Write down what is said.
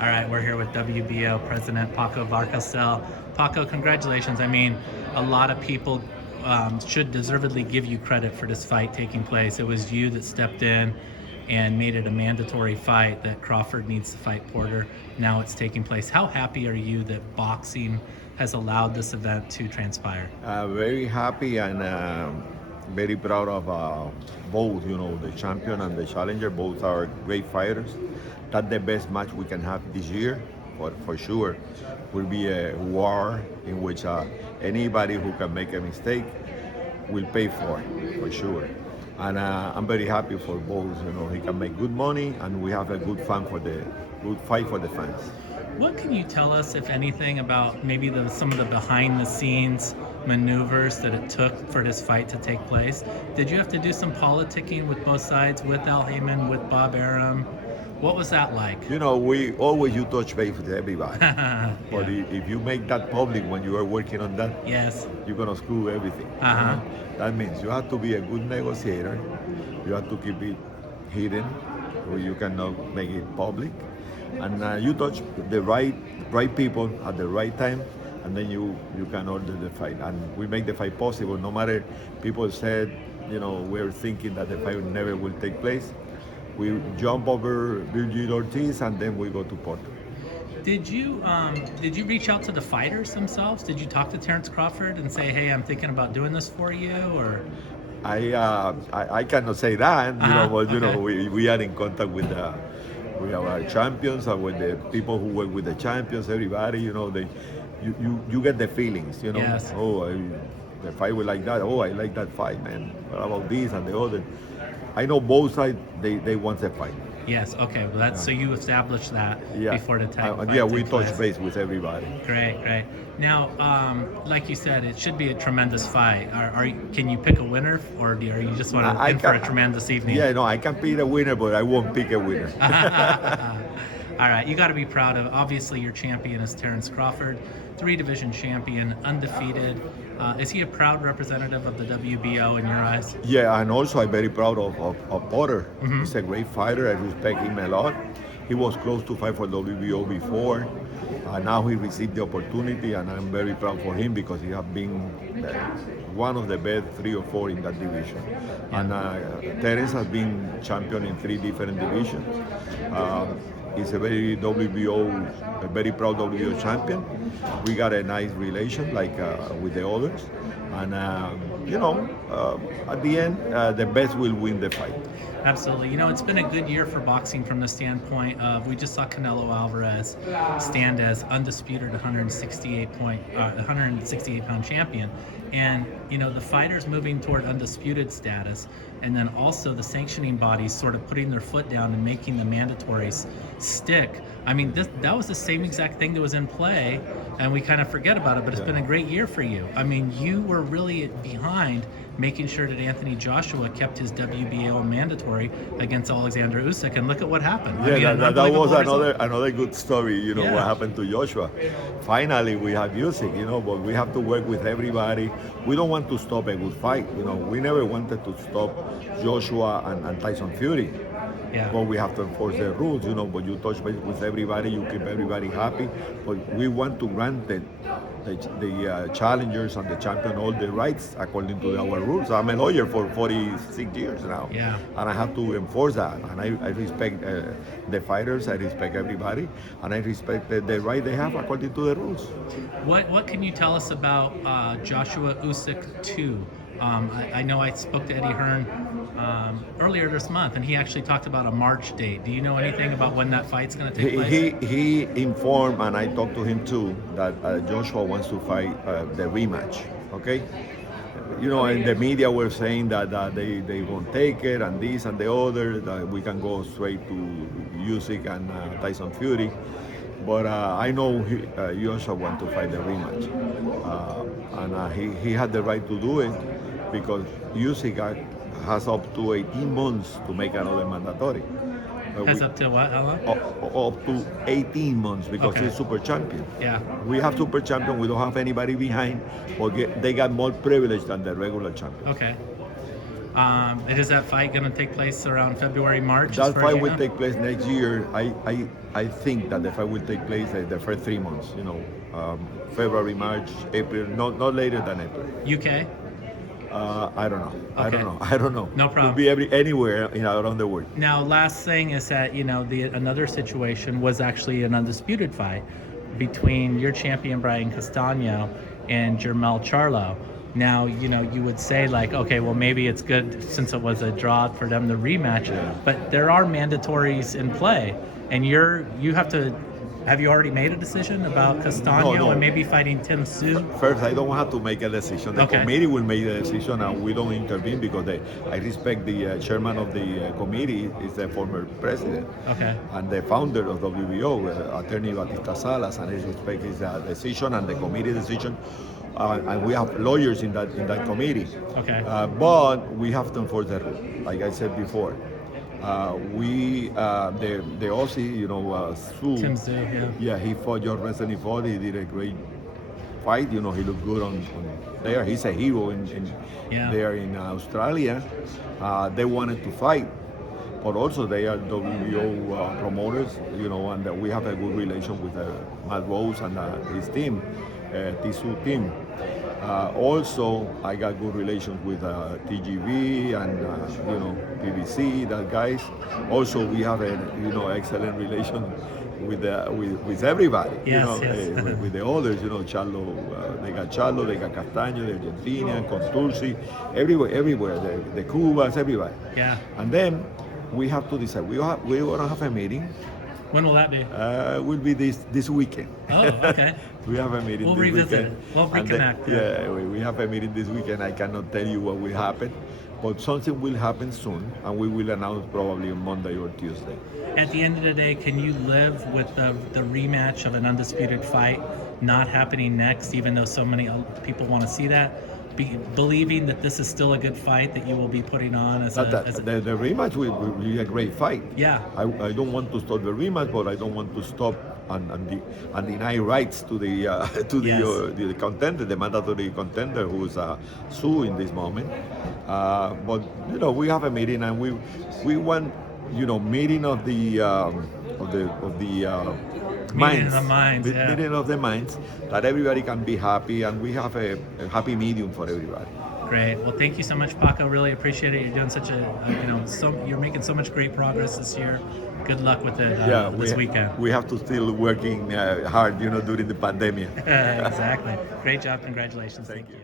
All right, we're here with WBO President Paco Valcarcel. Paco, congratulations. I mean, a lot of people should deservedly give you credit for this fight taking place. It was you that stepped in and made it a mandatory fight that Crawford needs to fight Porter. Now it's taking place. How happy are you that boxing has allowed this event to transpire? Very happy and very proud of both, the champion and the challenger. Both are great fighters. That's the best match we can have this year, for sure. Will be a war in which anybody who can make a mistake will pay for sure. And I'm very happy for both. He can make good money, and we have a good good fight for the fans. What can you tell us, if anything, about maybe some of the behind-the-scenes maneuvers that it took for this fight to take place? Did you have to do some politicking with both sides, with Al Heyman, with Bob Arum? What was that like? We always you touch base with everybody. Yeah. But if you make that public when you are working on that, Yes. you're gonna screw everything. Uh-huh. That means you have to be a good negotiator. You have to keep it hidden, or you cannot make it public. And you touch the right people at the right time, and then you can order the fight. And we make the fight possible. No matter people said, we're thinking that the fight never will take place. We jump over Virgil Ortiz, and then we go to Porter. Did you reach out to the fighters themselves? Did you talk to Terence Crawford and say, "Hey, I'm thinking about doing this for you," or? I cannot say that, but Okay. we are in contact with our champions and with the people who work with the champions. Everybody, you get the feelings, Yes. The fight was like that. Oh, I like that fight, man. What about this and the other? I know both sides. They want the fight. Yes. Okay. Well, that's so you established that Yeah. before the fight Yeah, we takes touch place. base with everybody. Great. Now, like you said, it should be a tremendous fight. Can you pick a winner, or are you just want to in for a tremendous evening? Yeah, no, I can pick a winner, but I won't pick a winner. All right, you got to be proud of. Obviously, your champion is Terence Crawford, 3-division champion, undefeated. Is he a proud representative of the WBO in your eyes? Yeah, and also I'm very proud of Porter. Mm-hmm. He's a great fighter. I respect him a lot. He was close to fight for WBO before. Now he received the opportunity, and I'm very proud for him because he has been one of the best 3 or 4 in that division. Yeah. And Terence has been champion in 3 different divisions. He's a very very proud WBO champion. We got a nice relation with the others. And, at the end, the best will win the fight. Absolutely. It's been a good year for boxing from the standpoint of we just saw Canelo Alvarez stand as undisputed 168-pound champion. And, the fighters moving toward undisputed status, and then also the sanctioning bodies sort of putting their foot down and making the mandatories stick. I mean, that was the same exact thing that was in play, and we kind of forget about it, but it's been a great year for you. I mean, you were really behind making sure that Anthony Joshua kept his WBO mandatory against Alexander Usyk, and look at what happened. Yeah, that was result. another good story, Yeah. what happened to Joshua. Finally, we have Usyk, but we have to work with everybody. We don't want to stop a good fight, We never wanted to stop Joshua and Tyson Fury. Yeah. But we have to enforce the rules, but you touch base with everybody, you keep everybody happy. But we want to grant the challengers and the champion all the rights according to our rules. I'm a lawyer for 46 years now. Yeah. And I have to enforce that. And I respect the fighters, I respect everybody, and I respect the right they have according to the rules. What can you tell us about Joshua Usyk 2? I know I spoke to Eddie Hearn earlier this month, and he actually talked about a March date. Do you know anything about when that fight's going to take place? He informed, and I talked to him too, that Joshua wants to fight the rematch. Okay. In the media were saying that they won't take it, and this and the other, that we can go straight to Usyk and Tyson Fury. But I know Joshua wants to fight the rematch. And he had the right to do it because Usyk has up to 18 months to make another mandatory. Has up to what? How long? Up to 18 months because Okay. he's super champion. Yeah. We have super champion. We don't have anybody behind. But they got more privilege than the regular champion. Okay. Is that fight going to take place around February, March? That fight will take place next year. I think that the fight will take place the first 3 months. February, March, April, not later than April. UK? I don't know. Okay. I don't know. No problem. Could be anywhere around the world. Now, last thing is that another situation was actually an undisputed fight between your champion Brian Castano and Jermell Charlo. Now, you would say like, okay, well maybe it's good since it was a draw for them to rematch, but there are mandatories in play, and you have to. Have you already made a decision about Castano No. and maybe fighting Tim Tszyu? First, I don't have to make a decision. The Okay. committee will make the decision, and we don't intervene because I respect the chairman of the committee is the former president. Okay. And the founder of WBO, Attorney Batista Salas, and I respect his decision and the committee decision. And we have lawyers in that committee. Okay. But we have to enforce the rule, like I said before. The Aussie, Tszyu. Tim Tszyu, Yeah, he fought George Wrestling. He did a great fight. He looked good on there. He's a hero in there in Australia. They wanted to fight, but also they are WBO promoters. And we have a good relation with Matt Rose and his team, Tszyu team. Also, I got good relations with TGV and PBC, that guys. Also, we have an excellent relation with everybody. Yes. With the others. Charlo, they got Castano, the Argentinian, Contursi, everywhere. The Cubas, everybody. Yeah. And then we have to decide. We're gonna have a meeting. When will that be? Will be this weekend. Oh, okay. We have a meeting We'll this revisit weekend. it. We'll reconnect. We have a meeting this weekend. I cannot tell you what will happen, but something will happen soon, and we will announce probably on Monday or Tuesday. At the end of the day, can you live with the rematch of an undisputed fight not happening next, even though so many people want to see that? Believing that this is still a good fight that you will be putting on the rematch will be a great fight. Yeah. I don't want to stop the rematch, but I don't want to stop and deny rights to the contender, the mandatory contender who is Tszyu in this moment. But we have a meeting, and we want meeting of the minds. Meeting of the minds, that everybody can be happy, and we have a happy medium for everybody. Great. Well, thank you so much, Paco. Really appreciate it. You're doing such you're making so much great progress this year. Good luck with it this weekend. We have to still working hard, during the pandemic. Exactly. Great job. Congratulations. Thank you.